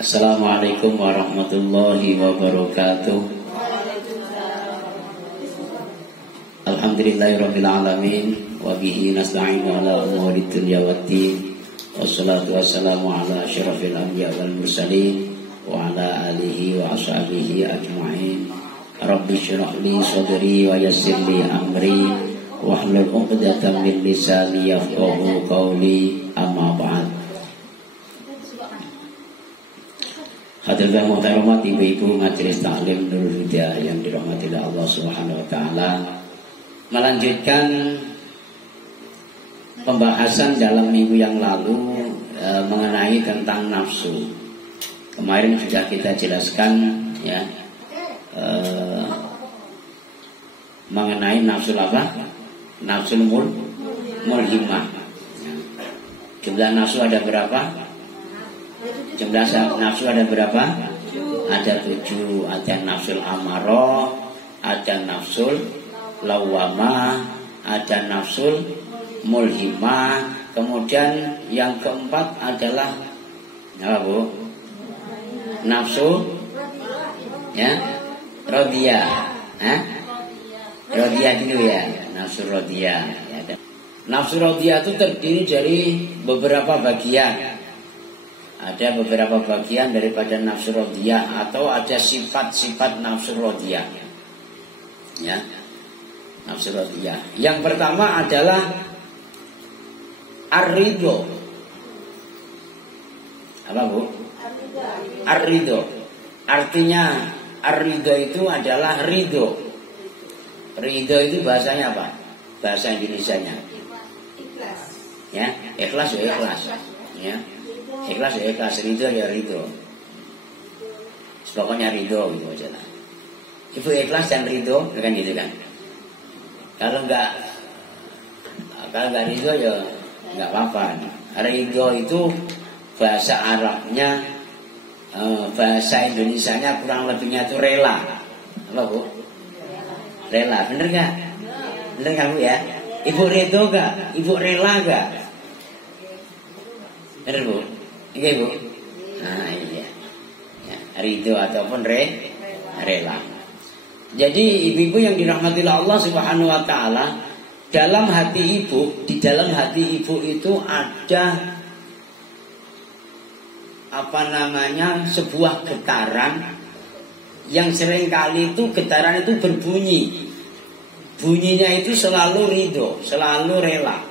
Assalamualaikum warahmatullahi wabarakatuh. Alhamdulillahirabbil alamin wa bihi nasta'inu ala umuri dunya waddin. Wassalatu wassalamu ala asyrafil anbiya wal mursalin wa ala alihi wa ashabihi ajma'in. Rabbi shrah li sadri wa yassir li amri wahlul 'uqdatam min lisani yafqahu qawli. Amma ba'd. Hadirin muhtarat ibu-ibu majelis taklim Nurul Huda yang dirahmati Allah Subhanahu wa taala, melanjutkan pembahasan dalam minggu yang lalu mengenai tentang nafsu. Kemarin sudah kita jelaskan ya, mengenai nafsu apa? Nafsu mulhimah. Jumlah nafsu ada berapa? Jumlah nafsu ada berapa? Ada 7. Ada nafsul amarah, ada nafsul lawamah, ada nafsul mulhimah. Kemudian yang keempat adalah apa, Bu? Nafsu ya, rodiyah. Rodiyah dulu ya, nafsu rodiyah ya. Nafsu rodiyah itu terdiri dari beberapa bagian. Ada beberapa bagian daripada nafsu rodiyah, atau ada sifat-sifat nafsu rodiyah ya, nafsu rodiyah. Yang pertama adalah ar-ridho. Apa, Bu? Ar-ridho. Artinya ar-ridho itu adalah ridho. Ridho itu bahasanya apa? Bahasa Indonesianya ikhlas ya, ikhlas ya, ikhlas ya. Ikhlas ya ikhlas, ridho ya ridho. Pokoknya ridho gitu aja lah. Ibu ikhlas dan ridho kan gitu kan. Kalau nggak ridho ya nggak apa-apa. Ridho itu bahasa Arabnya, bahasa Indonesianya kurang lebihnya itu rela. Apa, Bu? Rela, bener nggak? Bener nggak, Bu ya? Ibu ridho nggak? Ibu rela nggak? Bener, Bu? Iya, Bu. Nah, iya. Ya, ridho ataupun rela. Jadi ibu-ibu yang dirahmati Allah Subhanahu wa taala, dalam hati ibu, di dalam hati ibu itu ada apa namanya, sebuah getaran yang seringkali itu getaran itu berbunyi. Bunyinya itu selalu ridho, selalu rela.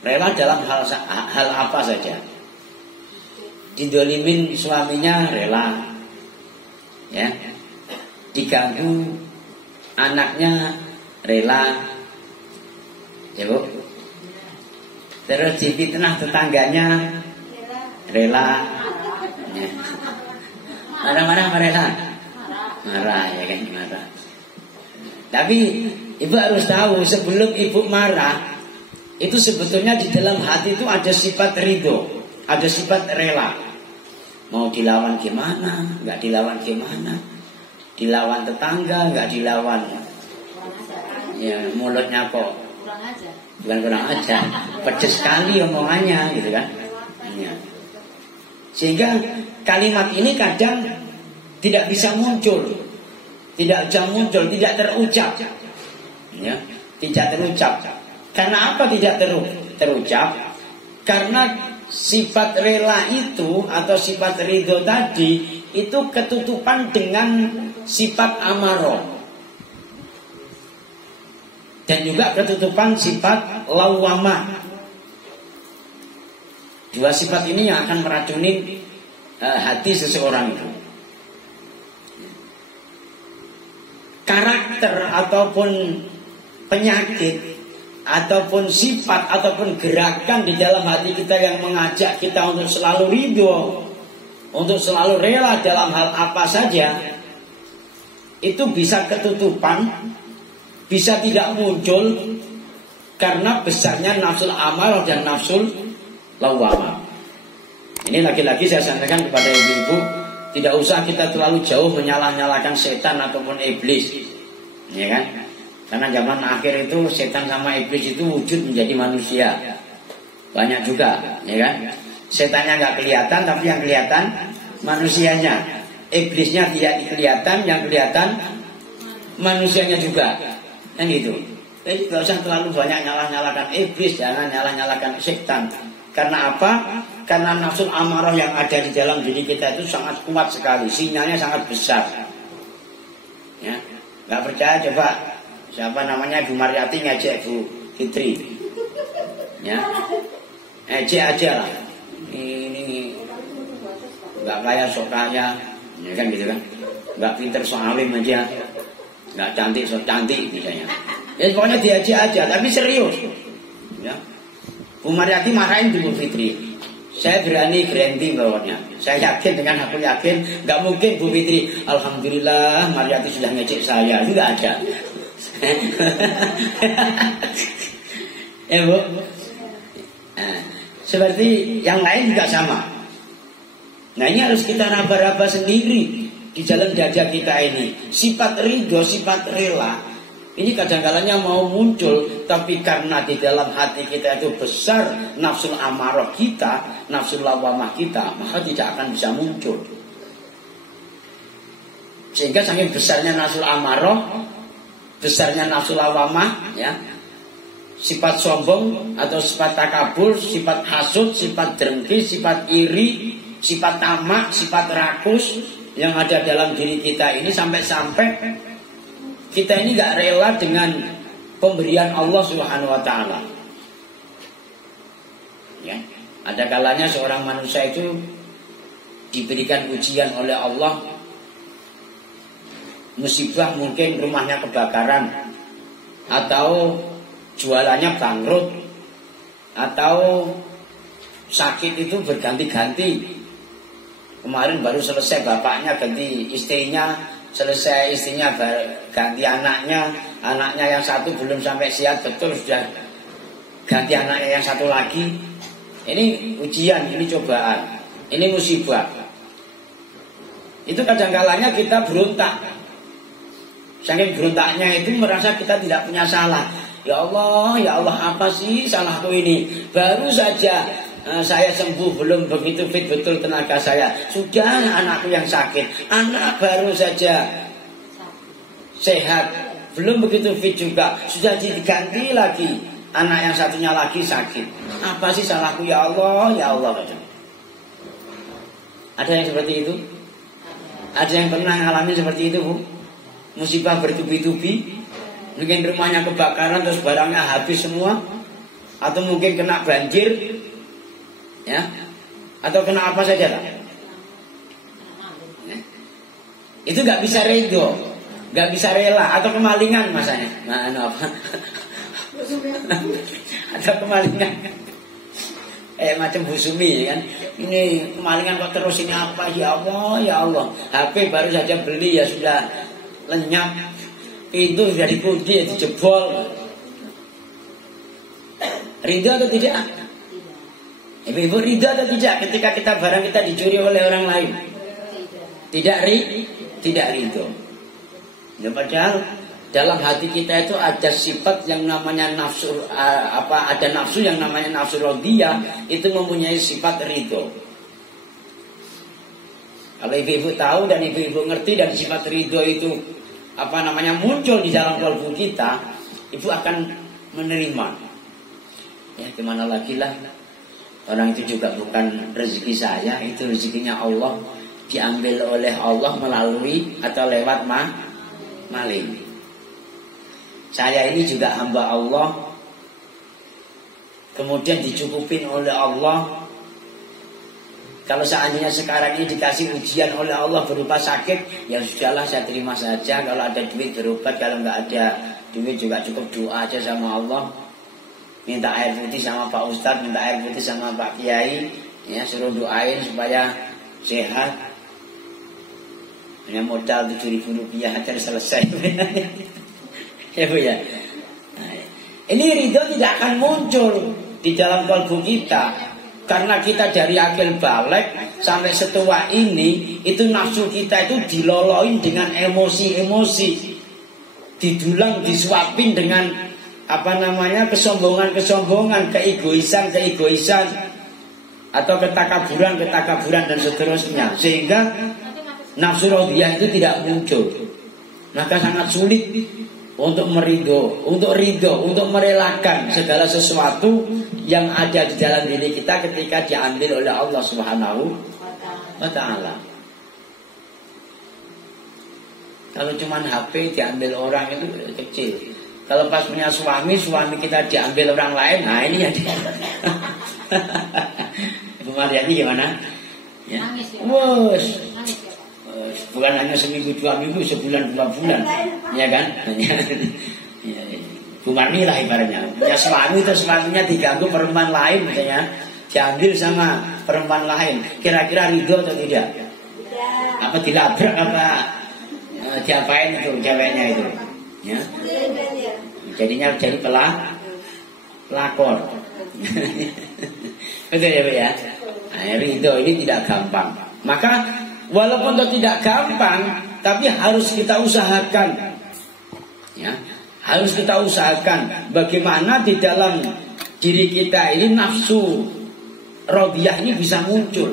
Rela dalam hal apa saja. Didolimin suaminya rela ya, diganggu anaknya rela ya, Bu. Terus difitnah tetangganya rela ya. Marah-marah rela, marah ya kan, marah. Tapi ibu harus tahu, sebelum ibu marah itu sebetulnya di dalam hati itu ada sifat ridho, ada sifat rela. Mau dilawan gimana, nggak dilawan gimana, dilawan tetangga, nggak dilawan ya, mulutnya kok bukan kurang aja, pedes sekali omongannya gitu kan ya. Sehingga kalimat ini kadang tidak bisa muncul, tidak terucap ya, tidak terucap. Karena apa tidak terucap? Karena sifat rela itu atau sifat ridho tadi itu ketutupan dengan sifat amarah, dan juga ketutupan sifat lawamah. Dua sifat ini yang akan meracuni hati seseorang itu. Karakter ataupun penyakit ataupun sifat ataupun gerakan di dalam hati kita yang mengajak kita untuk selalu ridho, untuk selalu rela dalam hal apa saja, itu bisa ketutupan, bisa tidak muncul karena besarnya nafsul amal dan nafsul lawamah. Ini lagi-lagi saya sampaikan kepada ibu-ibu, tidak usah kita terlalu jauh menyalah-nyalahkan setan ataupun iblis, ya kan? Karena zaman akhir itu setan sama iblis itu wujud menjadi manusia. Banyak juga, ya kan? Setannya nggak kelihatan, tapi yang kelihatan manusianya. Iblisnya tidak kelihatan, yang kelihatan manusianya juga. Kan gitu. Jadi gak usah terlalu banyak nyalah-nyalakan iblis, jangan nyalah-nyalakan setan. Karena apa? Karena nafsu amarah yang ada di dalam diri kita itu sangat kuat sekali, sinyalnya sangat besar. Ya, nggak percaya coba siapa namanya Bu Mariati ngajak Bu Fitri. Ya, ngajak aja lah. Ini nggak kaya sok kaya, ya kan gitu kan? Nggak pinter sok alim aja, nggak cantik sok cantik misalnya. Ya pokoknya diajak aja, tapi serius. Ya. Bu Mariati marahin Bu Fitri. Saya berani garanti bahwanya. Saya yakin dengan aku yakin, nggak mungkin Bu Fitri. Alhamdulillah Mariati sudah ngecek saya, itu nggak ada. Ya Bu. Nah, seperti yang lain juga sama. Nah ini harus kita raba-raba sendiri di dalam dada kita ini. Sifat ridho, sifat rela. Ini kadang-kadangnya mau muncul, tapi karena di dalam hati kita itu besar nafsu amarah kita, nafsu lawamah kita, maka tidak akan bisa muncul. Sehingga saking besarnya nafsu amarah, besarnya nafsu lawamah, ya, sifat sombong atau sifat takabur, sifat hasud, sifat dengki, sifat iri, sifat tamak, sifat rakus yang ada dalam diri kita ini sampai-sampai kita ini gak rela dengan pemberian Allah Subhanahu wa ta'ala. Ya, ada kalanya seorang manusia itu diberikan ujian oleh Allah, musibah, mungkin rumahnya kebakaran, atau jualannya bangkrut, atau sakit itu berganti-ganti. Kemarin baru selesai bapaknya ganti istrinya, selesai istrinya ganti anaknya yang satu belum sampai sehat betul sudah ganti anaknya yang satu lagi. Ini ujian, ini cobaan, ini musibah. Itu kadang-kalanya kita berontak. Saking berontaknya itu merasa kita tidak punya salah. Ya Allah apa sih salahku ini? Baru saja saya sembuh, belum begitu fit betul tenaga saya, sudah anakku yang sakit. Anak baru saja sehat, belum begitu fit juga, sudah diganti lagi, anak yang satunya lagi sakit. Apa sih salahku ya Allah, ya Allah. Ada yang seperti itu? Ada yang pernah ngalamin seperti itu, Bu? Musibah bertubi-tubi, mungkin rumahnya kebakaran terus barangnya habis semua, atau mungkin kena banjir, ya, atau kena apa saja lah. Itu nggak bisa ridho, nggak bisa rela, atau kemalingan masanya. Nah, apa? Atau kemalingan, macam Bu Sumi kan. Ini kemalingan kok terus, ini apa ya Allah, ya Allah. HP baru saja beli ya sudah lenyap, pintu sudah dikunci, dijebol. Ridho atau tidak? Ibu-ibu ridho atau tidak ketika kita barang kita dicuri oleh orang lain? Tidak ridho. Ya, padahal dalam hati kita itu ada sifat yang namanya nafsu, ada nafsu yang namanya nafsu radhiyah, itu mempunyai sifat ridho. Kalau ibu-ibu tahu dan ibu-ibu ngerti dan sifat ridho itu muncul di dalam kalbu kita, ibu akan menerima. Ya gimana lagi lah. Orang itu juga bukan rezeki saya, itu rezekinya Allah, diambil oleh Allah melalui atau lewat maling. Saya ini juga hamba Allah, kemudian dicukupin oleh Allah. Kalau seandainya sekarang ini dikasih ujian oleh Allah berupa sakit, ya sudahlah saya terima saja. Kalau ada duit berobat, kalau nggak ada duit juga cukup doa aja sama Allah. Minta air putih sama Pak Ustadz, minta air putih sama Pak Kiai, ya suruh doain supaya sehat. Hanya modal 7.000 rupiah aja selesai. Ya Bu ya. Nah, ini ridho tidak akan muncul di dalam kalbu kita, karena kita dari akil balik sampai setua ini, itu nafsu kita itu diloloin dengan emosi-emosi, didulang, disuapin dengan kesombongan-kesombongan, keegoisan. atau ketakaburan dan seterusnya, sehingga nafsu radhiyah itu tidak muncul. Maka sangat sulit untuk ridho, untuk merelakan segala sesuatu yang ada di dalam diri kita ketika diambil oleh Allah Subhanahu wa Ta'ala. Kalau cuma HP diambil orang itu kecil. Kalau pas punya suami kita diambil orang lain, nah ini yang dia. Bu Mariani gimana? Ya. Wus. Bukan hanya seminggu 2 minggu, sebulan 2 bulan, ya kan? Bu Marni lah ibaratnya. Punya suami itu suaminya diganggu perempuan lain, misalnya diambil sama perempuan lain. Kira-kira ridho atau tidak? Apa dilabrak apa? Diapain itu ceweknya itu, ya? Jadinya jadi pelakor. Betul ya, Pak ya? Nah, ridho ini tidak gampang. Maka walaupun itu tidak gampang, tapi harus kita usahakan, ya, harus kita usahakan bagaimana di dalam diri kita ini nafsu radhiyah ini bisa muncul.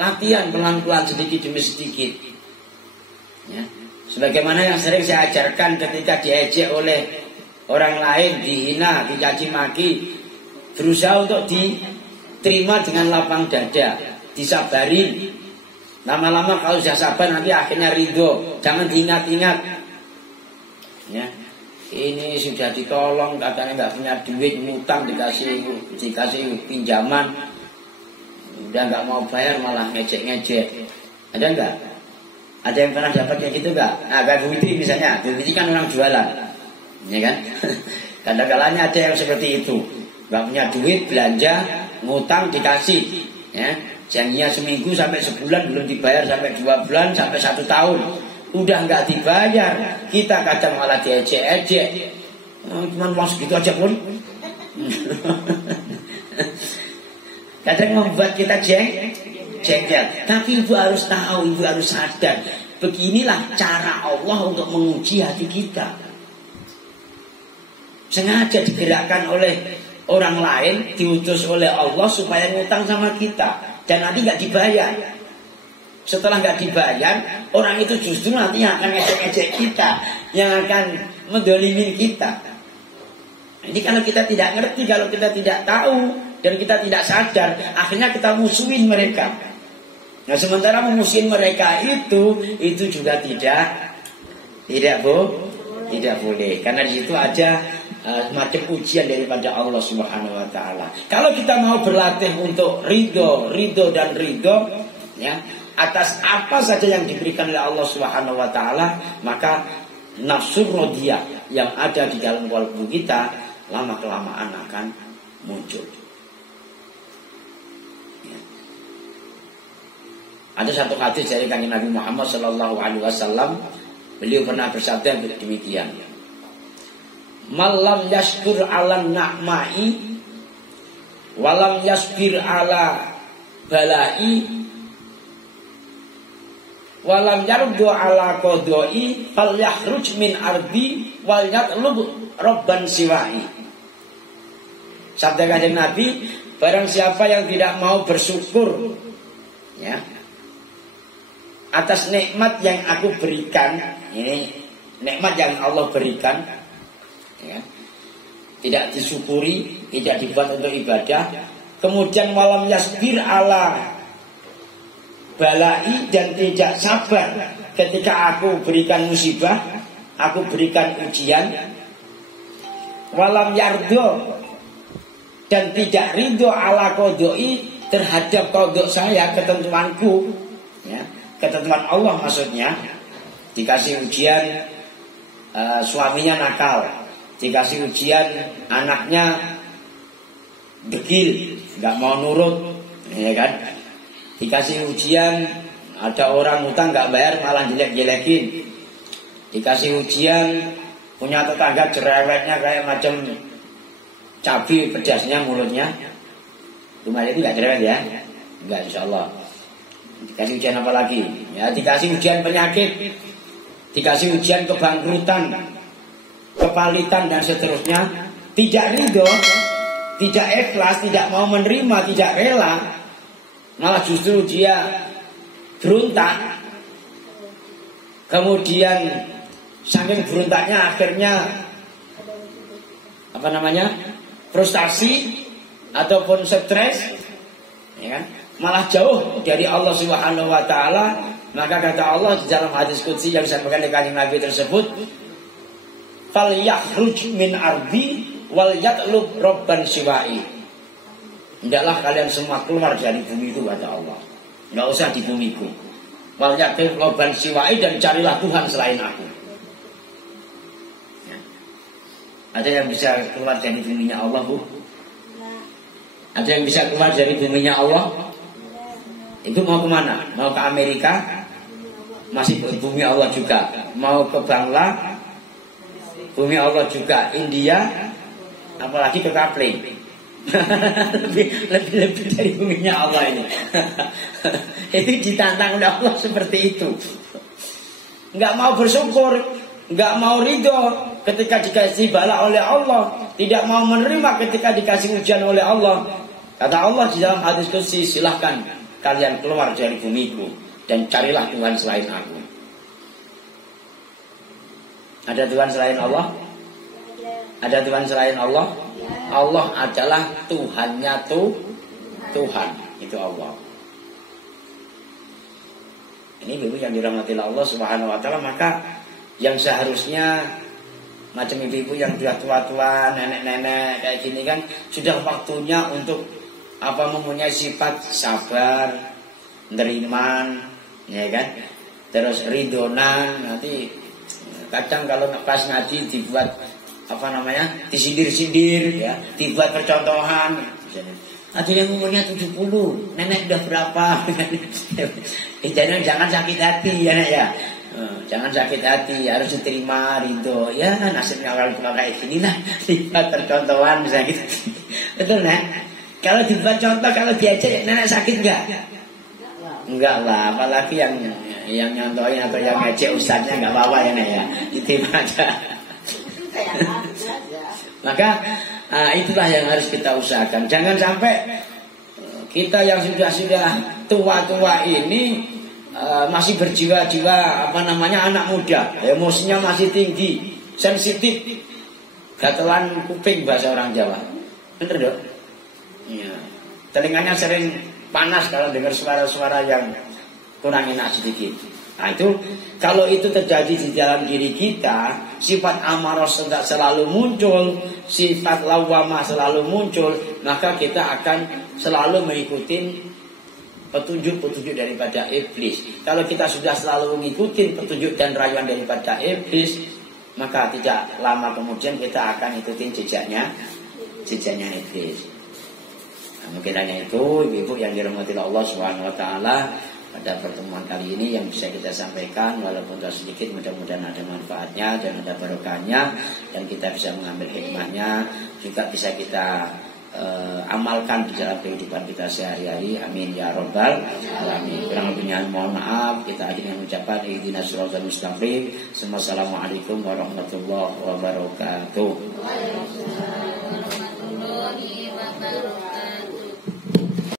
Latihan pelan-pelan sedikit demi sedikit. Ya. Sebagaimana yang sering saya ajarkan ketika diejek oleh orang lain, dihina, dicaci maki, berusaha untuk diterima dengan lapang dada, disabarin. Lama-lama kalau sudah sabar nanti akhirnya ridho. Jangan diingat-ingat. Ya, ini sudah ditolong, katanya nggak punya duit, ngutang, dikasih pinjaman, udah nggak mau bayar malah ngejek-ngejek. Ada nggak? Ada yang pernah dapat kayak gitu nggak? Nah, kayak Bu Fitri misalnya. Bu Fitri kan orang jualan, ya kan? Kadang-kadang ada yang seperti itu, nggak punya duit, belanja, ngutang, dikasih, ya. Janjinya seminggu sampai sebulan belum dibayar, sampai 2 bulan, sampai 1 tahun, udah nggak dibayar. Kita kadang malah diejek-ejek. Cuman uang segitu aja pun. Kadang membuat kita jengkel. Tapi ibu harus tahu, ibu harus sadar, beginilah cara Allah untuk menguji hati kita. Sengaja digerakkan oleh orang lain, diutus oleh Allah supaya ngutang sama kita, dan nanti nggak dibayar. Setelah nggak dibayar, orang itu justru nanti yang akan ngejek-ngejek kita, yang akan mendolimin kita. Ini kalau kita tidak ngerti, kalau kita tidak tahu, dan kita tidak sadar, akhirnya kita musuhin mereka. Nah, sementara memusuhin mereka itu juga tidak boleh, karena di situ ada macam ujian daripada Allah Subhanahu wa Ta'ala. Kalau kita mau berlatih untuk ridho dan ridho, ya, atas apa saja yang diberikan oleh Allah Subhanahu wa Ta'ala, maka nafsu radhiyah yang ada di dalam kalbu kita lama kelamaan akan muncul. Ya. Ada satu hadis dari Kanjeng Nabi Muhammad sallallahu alaihi wasallam, beliau pernah bersabda demikian. Malam yaskur ala na'mai walam yasbir ala balai walam yardu ala qadai fal yahruj min ardi wal yatlub rabban siwai. Sabda Kanjeng Nabi, barang siapa yang tidak mau bersyukur, ya, atas nikmat yang aku berikan, ini nikmat yang Allah berikan, ya, tidak disyukuri, tidak dibuat untuk ibadah, kemudian walam yasbir ala balai, dan tidak sabar ketika aku berikan musibah, aku berikan ujian, walam yardo, dan tidak ridho ala qadai, terhadap qada saya, ketentuanku, ya, ketentuan Allah maksudnya. Dikasih ujian suaminya nakal, dikasih ujian anaknya degil, nggak mau nurut, ya kan? Dikasih ujian ada orang hutang nggak bayar malah jelek-jelekin. Dikasih ujian punya tetangga cerewetnya kayak macam cabai pedasnya mulutnya. Lumayan itu nggak cerewet ya? Enggak, insyaallah. Dikasih ujian apa lagi? Ya, dikasih ujian penyakit, dikasih ujian kebangkrutan, kepalitan dan seterusnya. Tidak ridho, tidak ikhlas, tidak mau menerima, tidak rela, malah justru dia berontak. Kemudian saking berontaknya akhirnya frustasi ataupun stres, ya kan? Malah jauh dari Allah Subhanahu wa taala. Maka kata Allah di dalam hadis qudsi yang disampaikan oleh Kanjeng Nabi tersebut, "Falyakhruj min ardi wal yatlub rabban siwa'i." Hendaklah kalian semua keluar dari bumiku, kata Allah. Enggak usah di bumiku. Wal yatlub rabban siwa'i, dan carilah Tuhan selain aku. Ya. Ada yang bisa keluar dari buminya Allah, Bu? Ada yang bisa keluar dari buminya Allah? Itu mau kemana? Mau ke Amerika? Masih bumi Allah juga. Mau ke Bangla? Bumi Allah juga. India? Apalagi ke Kapling. lebih dari buminya Allah ini. Itu ditantang oleh Allah seperti itu. Enggak mau bersyukur, enggak mau ridho ketika dikasih bala oleh Allah, tidak mau menerima ketika dikasih ujian oleh Allah. Kata Allah di dalam hadis qudsi, silahkan kalian keluar dari bumiku dan carilah Tuhan selain aku. Ada Tuhan selain Allah? Ada Tuhan selain Allah? Allah adalah Tuhannya Tuhan. Itu Allah. Ini ibu yang dirahmati Allah Subhanahu wa taala. Maka yang seharusnya macam ibu-ibu yang sudah tua-tua, nenek-nenek kayak gini kan, sudah waktunya untuk mempunyai sifat sabar, neriman, ya kan? Terus ridonan. Nanti kadang kalau pas ngaji dibuat disindir-sindir, ya, dibuat percontohan. Ada yang umurnya 70, nenek udah berapa? Jangan sakit hati ya, ya. Jangan sakit hati, harus diterima, ridho. Ya nasibnya kalau kayak gini lah, dibuat percontohan misalnya gitu. Betul, Nek? Kalau dibuat contoh, kalau diajak nenek sakit enggak? Enggak lah, apalagi yang nyontohin atau yang ngejek ustaznya enggak apa-apa ya, Nek, ya. Diterima aja. Maka itulah yang harus kita usahakan. Jangan sampai kita yang sudah tua-tua ini masih berjiwa-jiwa anak muda, emosinya masih tinggi, sensitif, gatelan kuping bahasa orang Jawa. Bener dong? Ya. Telinganya sering panas kalau dengar suara-suara yang kurang enak sedikit. Nah itu, kalau itu terjadi di dalam diri kita, sifat amarah selalu muncul, sifat lawamah selalu muncul, maka kita akan selalu mengikuti petunjuk-petunjuk daripada iblis. Kalau kita sudah selalu mengikuti petunjuk dan rayuan daripada iblis, maka tidak lama kemudian kita akan ikutin jejaknya iblis. Nah, mungkin hanya itu ibu yang dirahmati Allah Subhanahu wa taala, pada pertemuan kali ini yang bisa kita sampaikan, walaupun sedikit, mudah-mudahan ada manfaatnya dan ada barokahnya, dan kita bisa mengambil hikmahnya, juga bisa kita amalkan di dalam kehidupan kita sehari-hari. Amin ya rabbal alamin. Kurang lebihnya mohon maaf. Kita akhirnya mengucapkan ihdinas siratal mustaqim. Assalamualaikum warahmatullahi wabarakatuh. Waalaikumsalam warahmatullahi wabarakatuh.